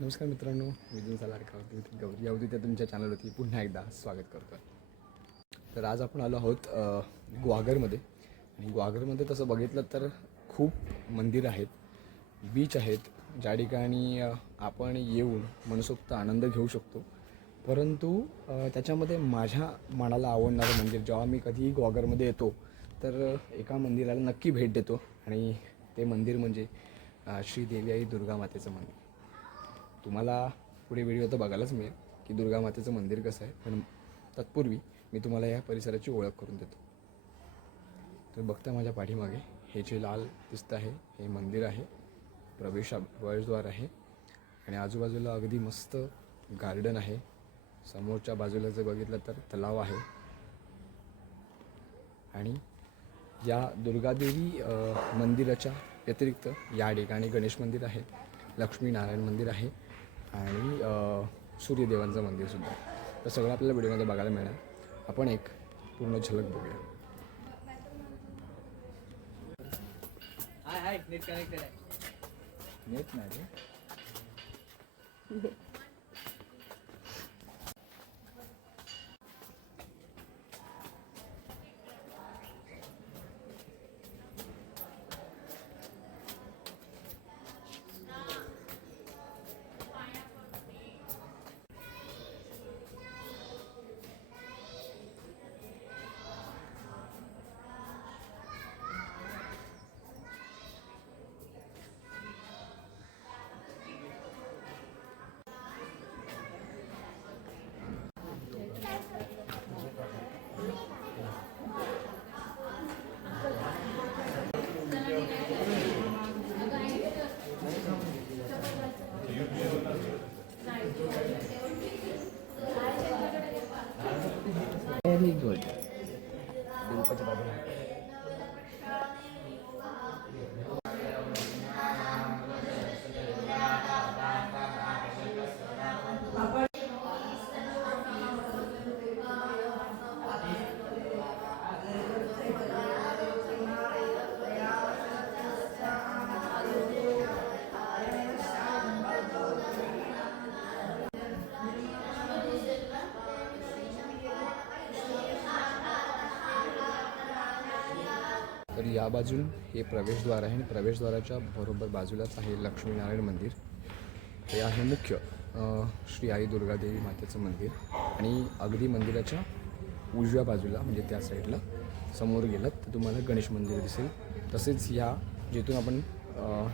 नमस्कार मित्रांनो विजय सालारकावरती गौरी अवधी त्या तुमच्या चॅनलवरती पुन्हा एकदा स्वागत करतो तर आज आपण आलो आहोत ग्वागरमध्ये. आणि ग्वागरमध्ये तसं बघितलं तर खूप मंदिरं आहेत बीच आहेत ज्या ठिकाणी आपण येऊन मनसोक्त आनंद घेऊ शकतो. परंतु त्याच्यामध्ये माझ्या मनाला आवडणारं मंदिर जेव्हा मी कधीही ग्वागरमध्ये येतो तर एका मंदिराला नक्की भेट देतो. आणि ते मंदिर म्हणजे श्री देवी आई दुर्गा मातेचं मंदिर. तुम्हाला पुढे व्हिडिओ तर बघायलाच मिळेल की दुर्गा मातेचं मंदिर कसं आहे. पण तत्पूर्वी मी तुम्हाला या परिसराची ओळख करून देतो. तर बघता माझ्या पाठीमागे हे जे लाल दिसतं आहे हे मंदिर आहे प्रवेशा प्रवेशद्वार आहे आणि आजूबाजूला अगदी मस्त गार्डन आहे. समोरच्या बाजूला जर बघितलं तर तलाव आहे. आणि या दुर्गादेवी मंदिराच्या व्यतिरिक्त या ठिकाणी गणेश मंदिर आहे लक्ष्मीनारायण मंदिर आहे. आणि सूर्यदेवांचं मंदिरसुद्धा तर सगळं आपल्याला व्हिडिओमध्ये बघायला मिळणार. आपण एक पूर्ण झलक बघूया. हाय हाय नेट कनेक्टेड आहे. नेट नाही Very good. तर या बाजून हे प्रवेशद्वार आहे आणि प्रवेशद्वाराच्या बरोबर बाजूलाच आहे लक्ष्मीनारायण मंदिर. हे आहे मुख्य श्री आई दुर्गादेवी मातेचं मंदिर. आणि अगदी मंदिराच्या उजव्या बाजूला म्हणजे त्या साईडला समोर गेलात तर तुम्हाला गणेश मंदिर दिसेल. तसेच या जिथून आपण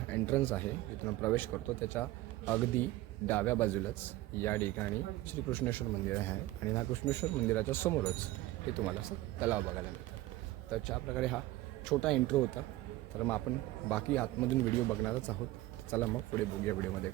एंट्रन्स आहे जिथून प्रवेश करतो त्याच्या अगदी डाव्या बाजूलाच या ठिकाणी श्रीकृष्णेश्वर मंदिर आहे. आणि ह्या कृष्णेश्वर मंदिराच्या समोरच हे तुम्हाला असं तलाव बघायला मिळतं. तर ज्या प्रकारे हा छोटा इंट्रो होता. तर मग आपण बाकी आतमधून व्हिडिओ बघणारच आहोत. चला मग पुढे बघूया व्हिडिओमध्ये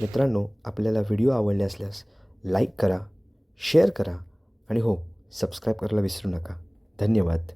मित्रांनो आपल्याला व्हिडिओ आवडले असल्यास लाईक करा शेअर करा आणि हो सबस्क्राईब करायला विसरू नका. धन्यवाद.